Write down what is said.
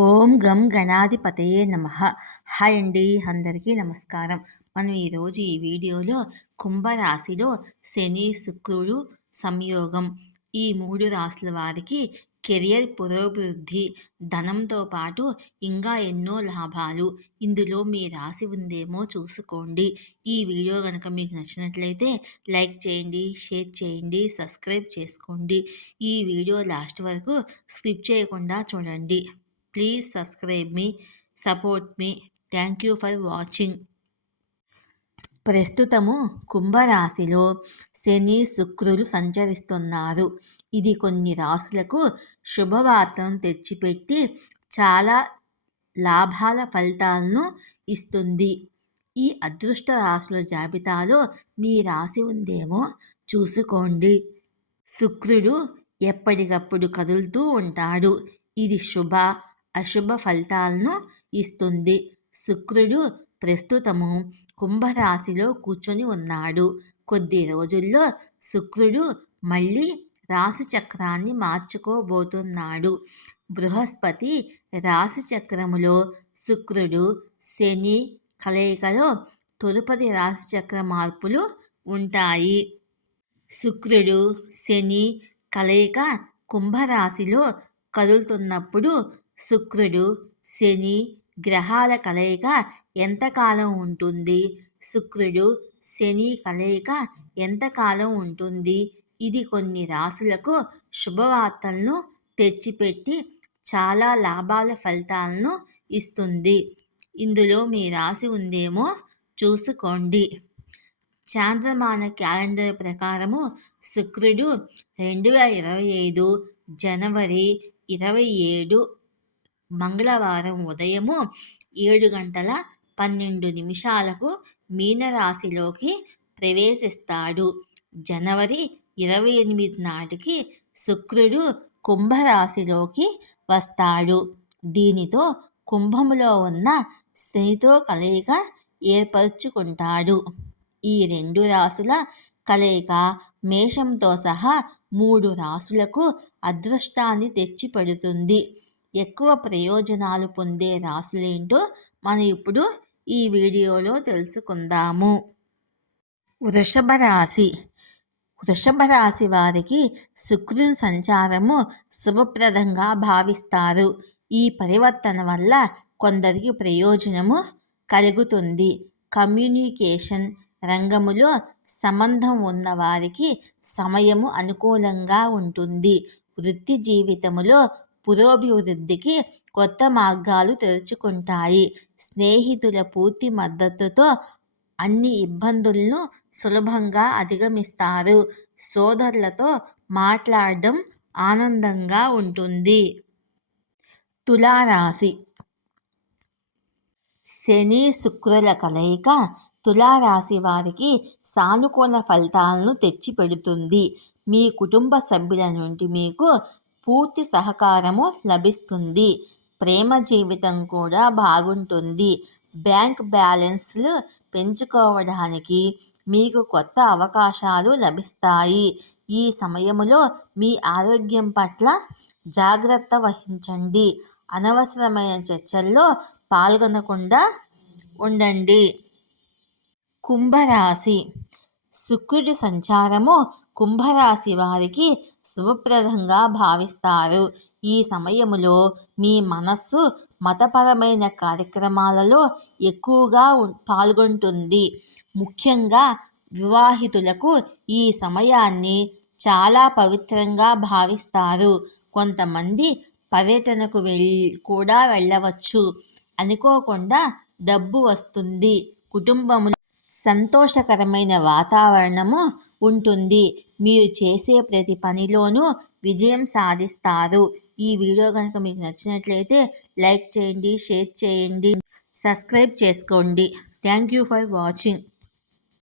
ఓం గం గణాధిపతయే నమ. హాయ్ అండి అందరికీ నమస్కారం. మనం ఈరోజు ఈ వీడియోలో కుంభరాశిలో శని శుక్రుడు సంయోగం. ఈ మూడు రాశుల వారికి కెరియర్ పురోభివృద్ధి ధనంతో పాటు ఇంకా ఎన్నో లాభాలు. ఇందులో మీ రాశి ఉందేమో చూసుకోండి. ఈ వీడియో కనుక మీకు నచ్చినట్లయితే లైక్ చేయండి షేర్ చేయండి సబ్స్క్రైబ్ చేసుకోండి. ఈ వీడియో లాస్ట్ వరకు స్కిప్ చేయకుండా చూడండి. ప్లీజ్ సబ్స్క్రైబ్ మీ సపోర్ట్ మీ థ్యాంక్ యూ ఫర్ వాచింగ్ ప్రస్తుతము కుంభరాశిలో శని శుక్రులు సంచరిస్తున్నారు. ఇది కొన్ని రాశులకు శుభవార్తను తెచ్చిపెట్టి చాలా లాభాల ఫలితాలను ఇస్తుంది. ఈ అదృష్ట రాశుల జాబితాలో మీ రాశి ఉందేమో చూసుకోండి. శుక్రుడు ఎప్పటికప్పుడు కదులుతూ ఉంటాడు. ఇది శుభ అశుభ ఫలితాలను ఇస్తుంది. శుక్రుడు ప్రస్తుతము కుంభరాశిలో కూర్చొని ఉన్నాడు. కొద్ది రోజుల్లో శుక్రుడు మళ్ళీ రాశి చక్రాన్ని మార్చుకోబోతున్నాడు. బృహస్పతి రాశి చక్రములో శుక్రుడు శని కలయికలో తొలుపది రాశి చక్ర మార్పులు ఉంటాయి. శుక్రుడు శని కలయిక కుంభరాశిలో కదులుతున్నప్పుడు శుక్రుడు శని గ్రహాల కలయిక ఎంతకాలం ఉంటుంది? శుక్రుడు శని కలయిక ఎంతకాలం ఉంటుంది? ఇది కొన్ని రాశులకు శుభవార్తలను తెచ్చిపెట్టి చాలా లాభాల ఫలితాలను ఇస్తుంది. ఇందులో మీ రాశి ఉందేమో చూసుకోండి. చాంద్రమాన క్యాలెండర్ ప్రకారము శుక్రుడు రెండు వేల ఇరవై ఐదు జనవరి ఇరవై ఏడు మంగళవారం ఉదయము ఏడు గంటల పన్నెండు నిమిషాలకు మీనరాశిలోకి ప్రవేశిస్తాడు. జనవరి ఇరవై ఎనిమిది నాటికి శుక్రుడు కుంభరాశిలోకి వస్తాడు. దీనితో కుంభములో ఉన్న శనితో కలయిక ఏర్పరచుకుంటాడు. ఈ రెండు రాసుల కలయిక మేషంతో సహా మూడు రాసులకు అదృష్టాన్ని తెచ్చిపెడుతుంది. ఎక్కువ ప్రయోజనాలు పొందే రాసులేంటో మనం ఇప్పుడు ఈ వీడియోలో తెలుసుకుందాము. వృషభ రాశి వృషభ రాశి వారికి శుక్రుని సంచారము శుభప్రదంగా భావిస్తారు. ఈ పరివర్తన వల్ల కొందరికి ప్రయోజనము కలుగుతుంది. కమ్యూనికేషన్ రంగములో సంబంధం ఉన్న వారికి సమయము అనుకూలంగా ఉంటుంది. వృత్తి జీవితములో పురోభివృద్ధికి కొత్త మార్గాలు తెరుచుకుంటాయి. స్నేహితుల పూర్తి మద్దతుతో అన్ని ఇబ్బందులను సులభంగా అధిగమిస్తారు. సోదరులతో మాట్లాడడం ఆనందంగా ఉంటుంది. తులారాశి. శని శుక్రుల కలయిక తులారాశి వారికి సానుకూల ఫలితాలను తెచ్చిపెడుతుంది. మీ కుటుంబ సభ్యుల నుండి మీకు పూర్తి సహకారము లభిస్తుంది. ప్రేమ జీవితం కూడా బాగుంటుంది. బ్యాంక్ బ్యాలెన్స్లు పెంచుకోవడానికి మీకు కొత్త అవకాశాలు లభిస్తాయి. ఈ సమయంలో మీ ఆరోగ్యం పట్ల జాగ్రత్త వహించండి. అనవసరమైన చర్చల్లో పాల్గొనకుండా ఉండండి. కుంభరాశి శుక్రుడి సంచారము కుంభరాశి వారికి శుభప్రదంగా భావిస్తారు. ఈ సమయములో మీ మనస్సు మతపరమైన కార్యక్రమాలలో ఎక్కువగా పాల్గొంటుంది. ముఖ్యంగా వివాహితులకు ఈ సమయాన్ని చాలా పవిత్రంగా భావిస్తారు. కొంతమంది పర్యటనకు వెళ్ళి కూడా వెళ్ళవచ్చు. అనుకోకుండా డబ్బు వస్తుంది. కుటుంబములు సంతోషకరమైన వాతావరణము ఉంటుంది. మీరు చేసే ప్రతి పనిలోనూ విజయం సాధిస్తారు. ఈ వీడియో కనుక మీకు నచ్చినట్లయితే లైక్ చేయండి షేర్ చేయండి సబ్స్క్రైబ్ చేసుకోండి. Thank you for watching.